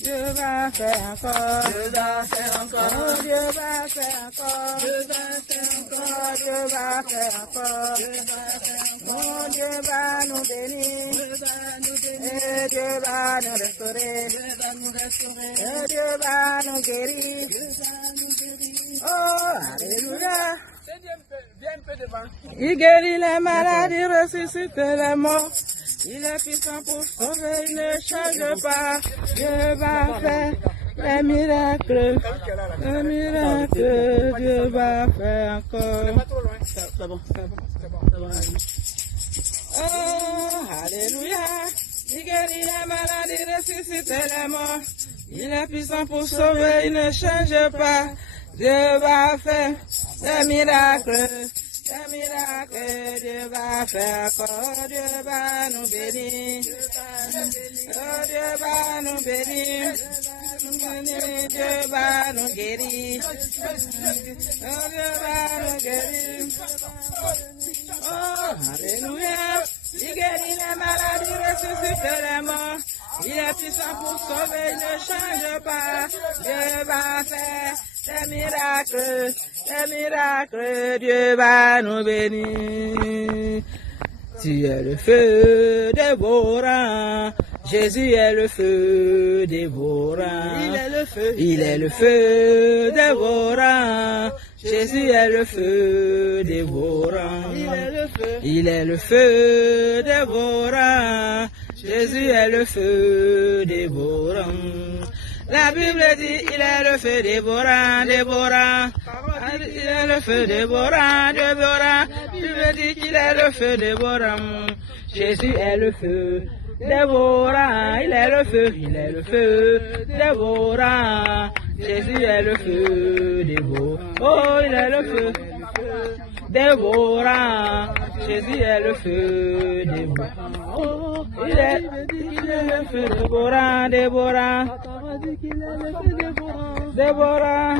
Dieu va faire encore, Dieu va faire encore, Dieu va faire encore, Dieu va faire encore, Dieu va faire encore, Dieu va faire encore. Mon Dieu va nous bénir, Dieu va nous bénir, et Dieu va nous restaurer, Dieu va nous restaurer, et Dieu va nous guérir, Dieu va nous guérir. Oh, alléluia. Il guérit les malades, il ressuscite les morts. Il est puissant pour sauver, il ne change pas. Dieu va faire les miracles. Les miracles, Dieu va faire encore. C'est bon. Oh, alléluia. Il guérit les malades, il ressuscite les morts. Il est puissant pour sauver, il ne change pas. Dieu va faire des miracles. Des miracles, Dieu va faire encore, Dieu va nous bénir, oh Dieu va nous bénir, Dieu va nous guérir, oh Dieu va nous guérir, oh alléluia, il guérit les malades, il ressuscite les morts, il est puissant pour sauver, il ne change pas, Dieu va faire des miracles, Dieu va nous bénir. Tu es le feu dévorant, Jésus est le feu dévorant. Il est le feu dévorant, Jésus est le feu dévorant. Il est le feu dévorant, Jésus est le feu dévorant. La Bible dit, il est le feu dévorant, dévorant. Il est le feu dévorant, dévorant. La Bible dit qu'il est le feu dévorant. Jésus est le feu dévorant. Il est le feu dévorant. Jésus est le feu dévorant. Oh, il est le feu dévorant. Jésus est le feu dévorant. Oh, il est le feu dévorant, dévorant. Dévorant.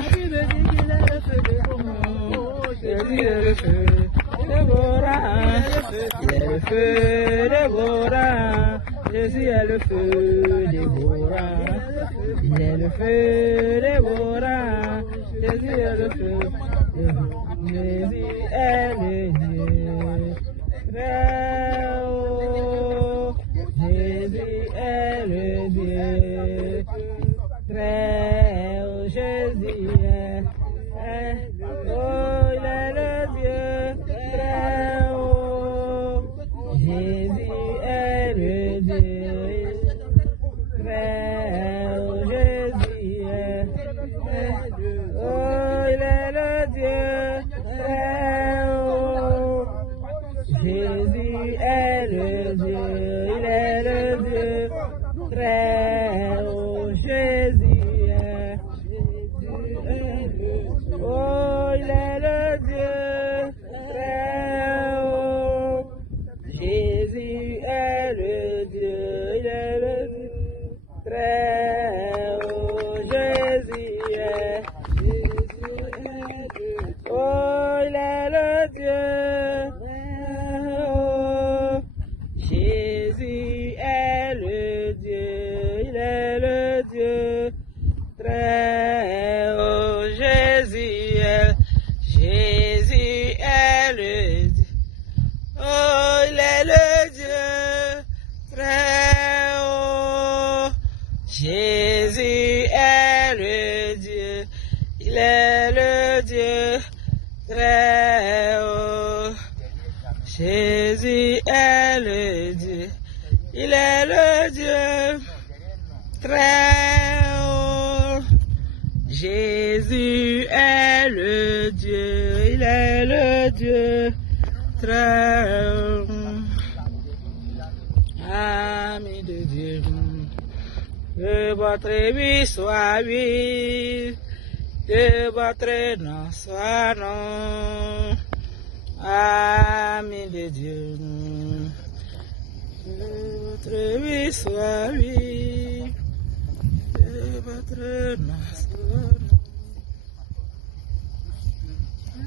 Jésus est le feu dévorant. Il est le feu dévorant. Jésus est le feu dévorant. Il est le feu dévorant. Jésus est le feu dévorant. Jésus est le Dieu très haut. Jésus est le Dieu très haut. Jésus est oh, il est le Dieu très haut. Jésus est le Dieu très haut. Jésus est oh, il est le Dieu très haut. Jésus est le Dieu, il est le Dieu très haut. Jésus est oh, il est le Dieu très haut. Jésus est le Dieu, il est le Dieu très haut. Jésus est oh, il est le Dieu très haut. Jésus est le Dieu, il est le Dieu très haut. Jésus est le Dieu. Oh, il est le Dieu très haut. Jésus est le Dieu. Il est le Dieu très haut. Jésus est le Dieu. Il est le Dieu très haut. Jésus est le Dieu. Il est le Dieu très haut. Ami de Dieu, que votre vie soit vie, que votre nom soit nom. Ami de Dieu, que votre vie soit vie, que votre nom soit nom.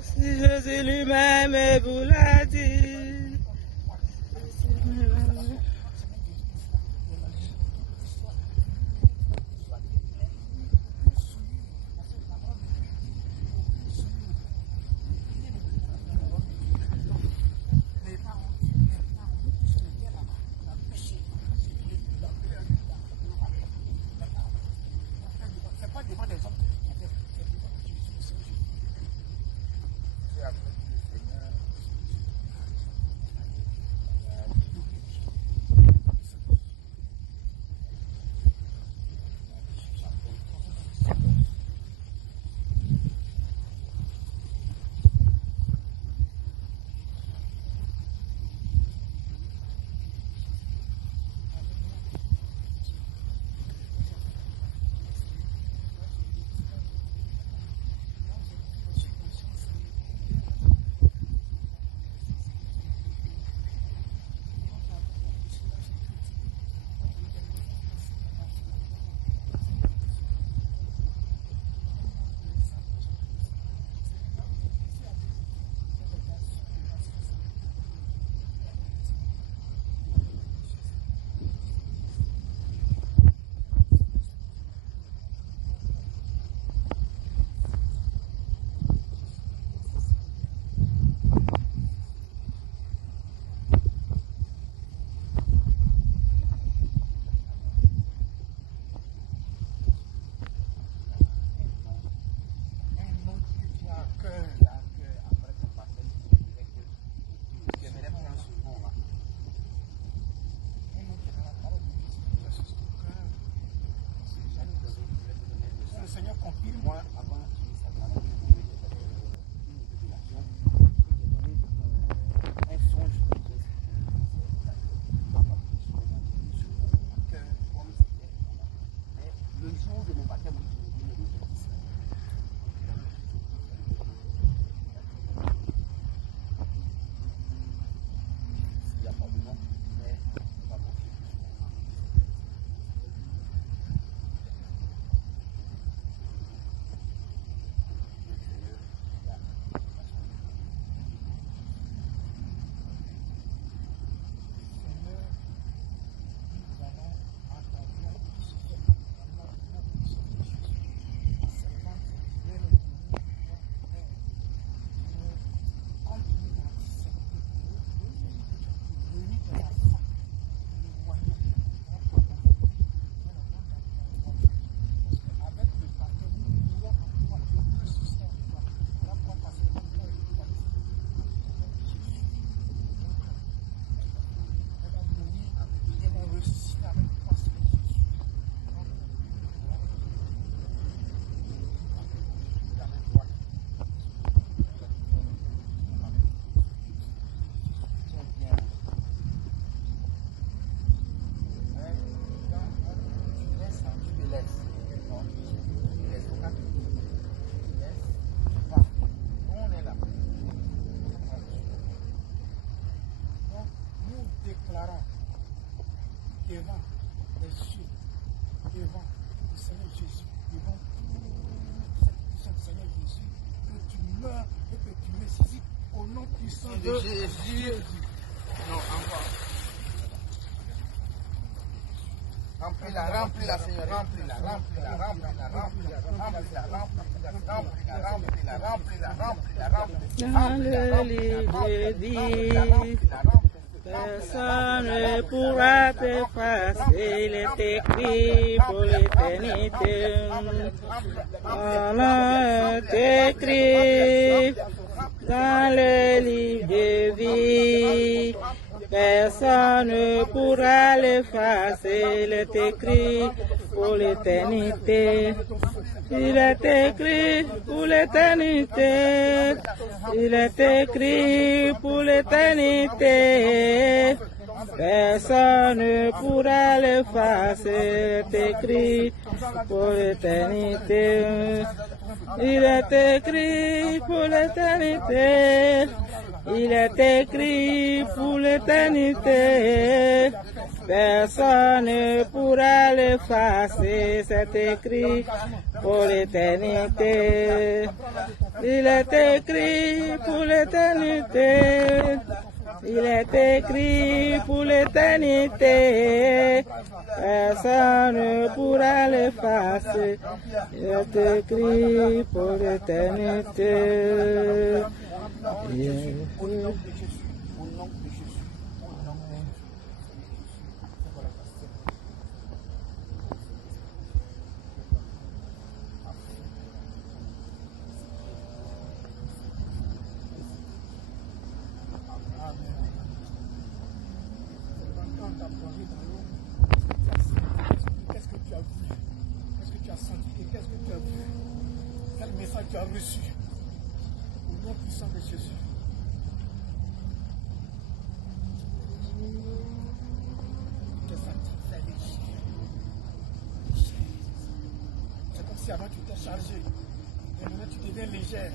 Si Jésus lui-même vous l'a dit. confirme. Moi, avant, un songe le jour de mon baptême, il n'y a pas de nom, mais on va confirmer. Devant les cieux, devant le Seigneur Jésus, devant le Seigneur Jésus, que tu meurs et que tu ressuscites au nom puissant de Jésus. Non, encore. Remplis-la, remplis-la, Seigneur, remplis-la, remplis-la, remplis-la, remplis-la, remplis-la, remplis-la, remplis-la, remplis-la, remplis-la, personne ne pourra t'effacer, il est écrit pour l'éternité. On est écrit dans le livre de vie. Personne ne pourra l'effacer, il est écrit pour l'éternité. Il est écrit pour l'éternité. Il est écrit pour l'éternité. Personne ne pourra l'effacer, il est écrit pour l'éternité. Il est écrit pour l'éternité. Il est écrit pour l'éternité. Personne ne pourra l'effacer, c'est écrit pour l'éternité. Il est écrit pour l'éternité. Il est écrit pour l'éternité. Personne ne pourra l'effacer. Il est écrit pour l'éternité. Au nom de Jésus, au nom de Jésus, au nom de Jésus. Qu'est-ce que tu as vu? Qu'est-ce que tu as senti? Et qu'est-ce que tu as vu? Quel message tu as reçu? Au nom puissant de Jésus. C'est comme si avant tu étais chargé. Et maintenant tu deviens légère.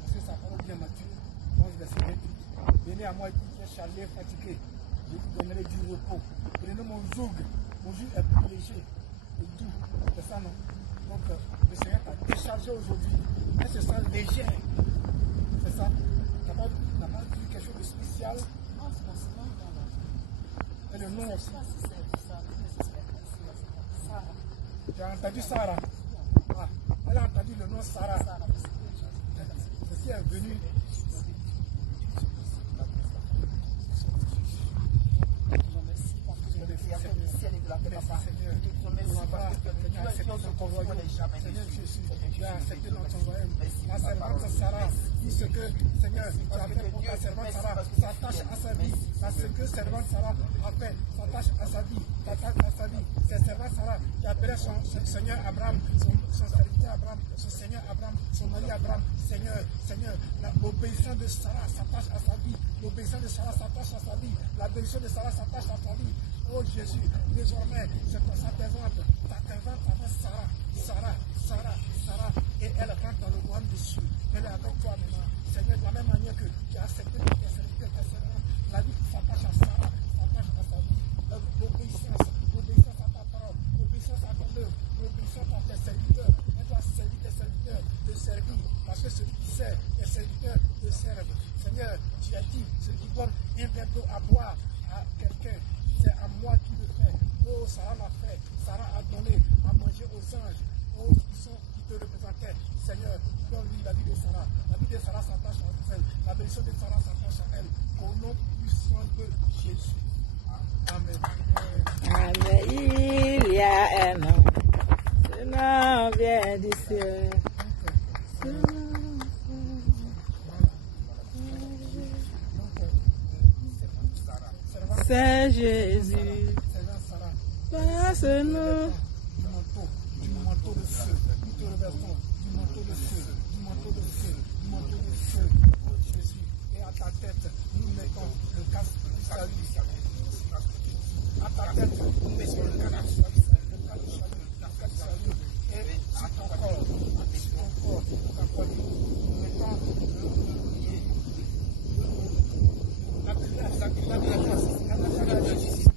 Parce que sa parole bien mature. Donc je vais essayer tout. Venez à moi qui est chargé et fatigué. Je vous donnerai du repos. Prenez mon joug. Mon joug est plus léger et doux. C'est ça, non? Donc le Seigneur t'a déchargé aujourd'hui. Elle se sent légère. C'est ça? Tu n'as pas vu quelque chose de spécial? Et le nom aussi. Tu as entendu Sarah? Ah, elle a entendu le nom Sarah. C'est ce qui est venu. Tu as accepté dans ton royaume. Ma servante Sarah dit ce que, Seigneur, tu as fait pour ta servante Sarah, s'attache à sa vie. À ce que servante Sarah a fait, s'attache à sa vie, s'attache à sa vie. C'est servante Sarah qui a Bénis son Seigneur Abraham, son serviteur Abraham, son Seigneur Abraham, son mari Abraham. Seigneur, l'obéissance de Sarah s'attache à sa vie. L'obéissance de Sarah s'attache à sa vie. La bénédiction de Sarah s'attache à sa vie. Oh Jésus, désormais, c'est pour sa servante. Ta servante avant Sarah. Et elle rentre dans le royaume des cieux. Elle est avec toi maintenant. Seigneur, de la même manière que tu as accepté tes serviteurs, tes servantes, la vie qui s'attache à Sarah s'attache à sa vie. L'obéissance à ta parole, l'obéissance à ton œuvre, l'obéissance à tes serviteurs. Elle doit servir tes serviteurs, te servir. Parce que celui qui sert, tes serviteurs te servent. Seigneur, tu as dit, celui qui donne un verre d'eau à boire à quelqu'un, c'est à moi qui le fais. Oh, Sarah l'a fait. Sarah a donné à manger aux anges. Oh, qui te représentaient. Seigneur, donne-lui la vie de Sarah. La vie de Sarah s'attache à elle. La bénédiction de Sarah s'attache à elle. Au nom puissant de Jésus. Amen. Amen. Il y a un nom. Ce nom vient du ciel. C'est Jésus. Passe-nous. Du manteau de feu. Nous te reversons. Du manteau de feu. Du manteau de feu. Du manteau de feu. Oh Jésus. Et à ta tête, nous mettons le casque du salut. À ta tête, nous mettons le casque du salut. Le casque du salut. Et sur ton corps, ta poignée, nous mettons le bouclier. La prière de la justice.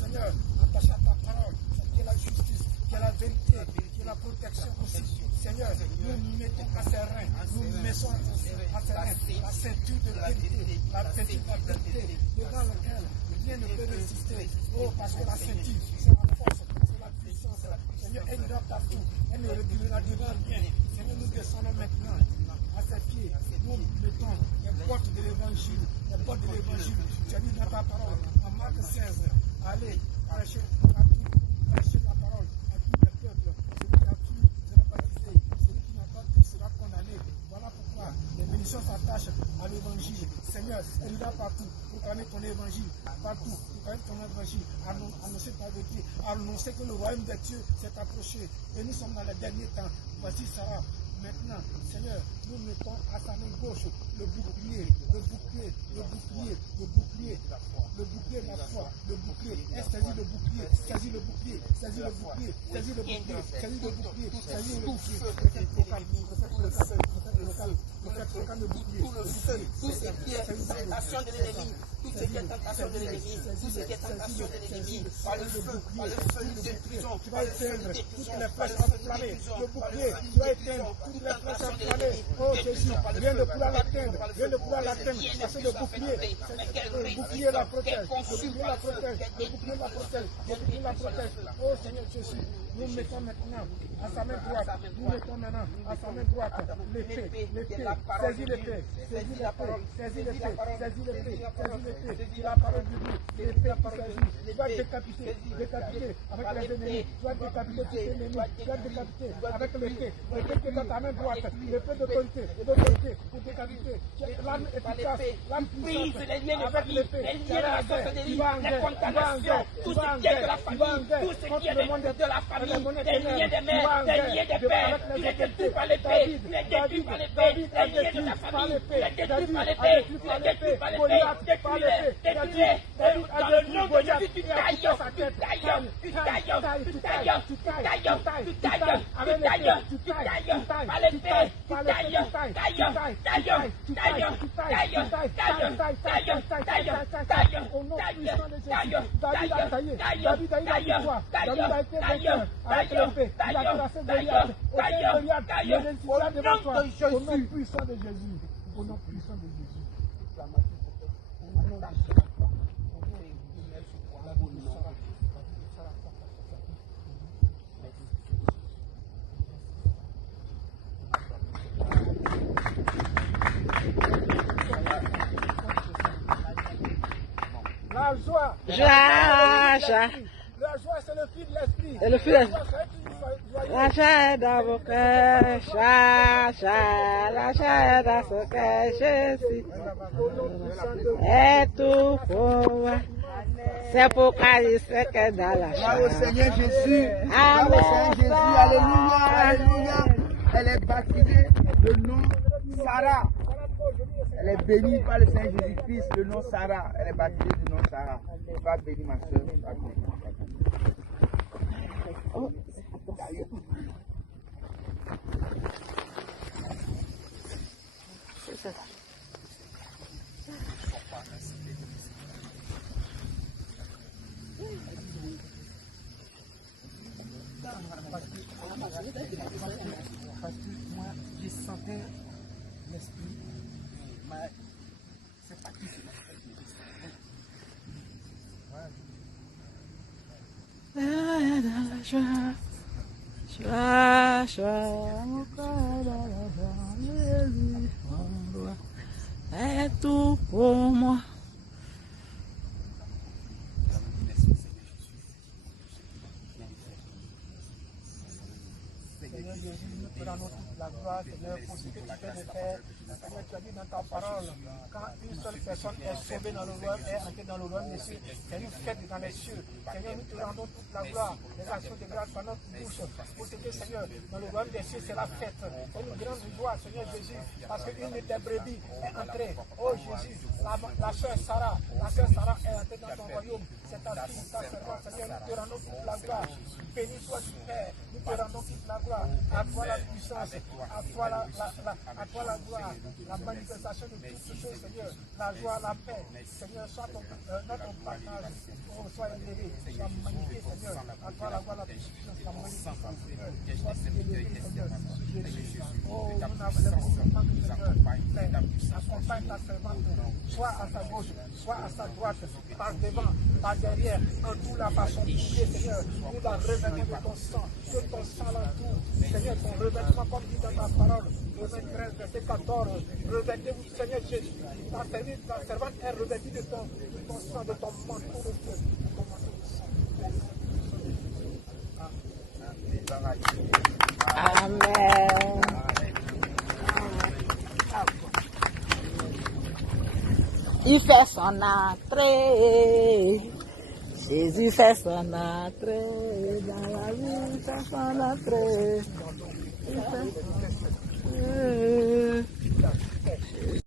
Seigneur, attaché à ta parole, qui est la justice, qui est la vérité, qui est la protection aussi. Seigneur, nous mettons à ses reins, nous mettons à ses reins la ceinture de vérité, la ceinture de la vérité, devant laquelle rien ne peut résister. Oh, parce que la ceinture, c'est la force, c'est la puissance. Seigneur, elle ira partout, elle ne reculera devant rien. Seigneur, nous descendons maintenant à ses pieds, nous mettons les portes de l'évangile, les portes de l'évangile. Tu as dit dans ta parole, en Marc 16, allez, prêchez la parole à tous les peuples. Celui qui a cru sera baptisé, celui qui n'a pas cru sera condamné. Voilà pourquoi les bénédictions s'attachent à l'évangile. Seigneur, elle ira partout, proclamer ton évangile, partout, proclamer ton évangile, annoncer ta vérité, annoncer que le royaume des cieux s'est approché. Et nous sommes dans les derniers temps. Voici Sarah. Maintenant, Seigneur, nous mettons à sa main gauche le bouclier de la foi, le bouclier. Elle saisit le bouclier, saisis le bouclier. Tout ce qui est tentation de l'ennemi, tout ce qui est tentation de l'ennemi, tout ce qui est tentation de l'ennemi, par le feu, nous détruisons, tu vas éteindre toutes les flèches enflammées, le bouclier, tu vas éteindre toutes les flèches enflammées. Oh Jésus, viens de pouvoir l'atteindre, parce que le bouclier la protège, Oh Seigneur Jésus, nous mettons maintenant à sa main droite, l'épée, saisis la parole du bout, l'épée qui s'agit, tu vas décapiter avec les ennemis, tu vas décapiter tous les ennemis, tu vas décapiter avec l'épée qui est dans ta main droite, l'épée d'autorité, pour décapiter, l'âme efficace, l'âme puissante, avec l'épée, tu vas les condamnations, tout ce qui est de la famille, tout ce qui est de la famille, des liens de mère, des liens de père, il est détruit par l'épée, il est détruit par l'épée, les liens de la famille, il est détruit par l'épée, détruis-les, dans le nom de Jésus, tu tailles, par l'épée, au nom puissant de Jésus. David a taillé, David a été roi, David a été vainqueur avec l'épée, il a terrassé Goliath, il résistera devant toi, au nom puissant de Jésus, au nom puissant de Jésus. La joie. La joie, c'est le fil de l'esprit. Et le fil. La joie est dans vos cœurs. La joie est dans son cœur. Jésus est tout pour moi. C'est pour Carissa qui est dans la Gloire au Seigneur Jésus. Amen. Gloire au Seigneur Jésus. Alléluia. Alléluia. Elle est baptisée le nom Sarah. Elle est bénie par le Seigneur Jésus-Christ, le nom Sarah. Elle est baptisée du nom Sarah. Va bénir ma soeur. Parce que moi, j'ai senti l'esprit, mais c'est pas qui c'est. Dans la joie, joie, joie, mon corps dans la joie, Jésus, mon roi, est tout pour moi. Seigneur Jésus, nous te rendons toute la gloire, Seigneur, pour ce que tu fais de faire. Seigneur, tu as dit dans ta parole, quand une seule personne est sauvée dans le royaume, est entrée dans le royaume des cieux, c'est une fête dans les cieux. Seigneur, nous te rendons toute la gloire, les actions de grâce par notre bouche, pour ce que, Seigneur, dans le royaume des cieux, c'est la fête. C'est une grande joie, Seigneur Jésus, parce qu'une de tes brebis est entrée. Oh Jésus, la soeur Sarah est entrée dans ton royaume. C'est ta fille, ta servante, Seigneur, nous te rendons toute la gloire. Béni sois tu Père, nous te rendons toute la gloire. À toi la puissance, à toi la gloire, la manifestation de toutes ces choses, Seigneur. La joie, la paix, Seigneur, soit notre partage. Oh, sois élevé, sois magnifié, Seigneur. À toi la gloire, la puissance, la magnificence, Seigneur. Sois élevé, Seigneur. Jésus, oh, nous avons le consentement que Seigneur fait. Accompagne ta servante, soit à sa gauche, soit à sa droite, par devant, par derrière, en tout la façon de prier, Seigneur. Nous la revêtons de ton sang, que ton sang l'entoure. Seigneur, ton revêtement, comme dit dans ta parole, Romains 13, verset 14, revêtez-vous, Seigneur Jésus. Ta servante est revêtue de ton sang, de ton manteau de feu, de ton manteau de sang. Amen. Il fait son entrée. Jésus fait son entrée. Dans la vie, il fait son entrée. Il fait son entrée.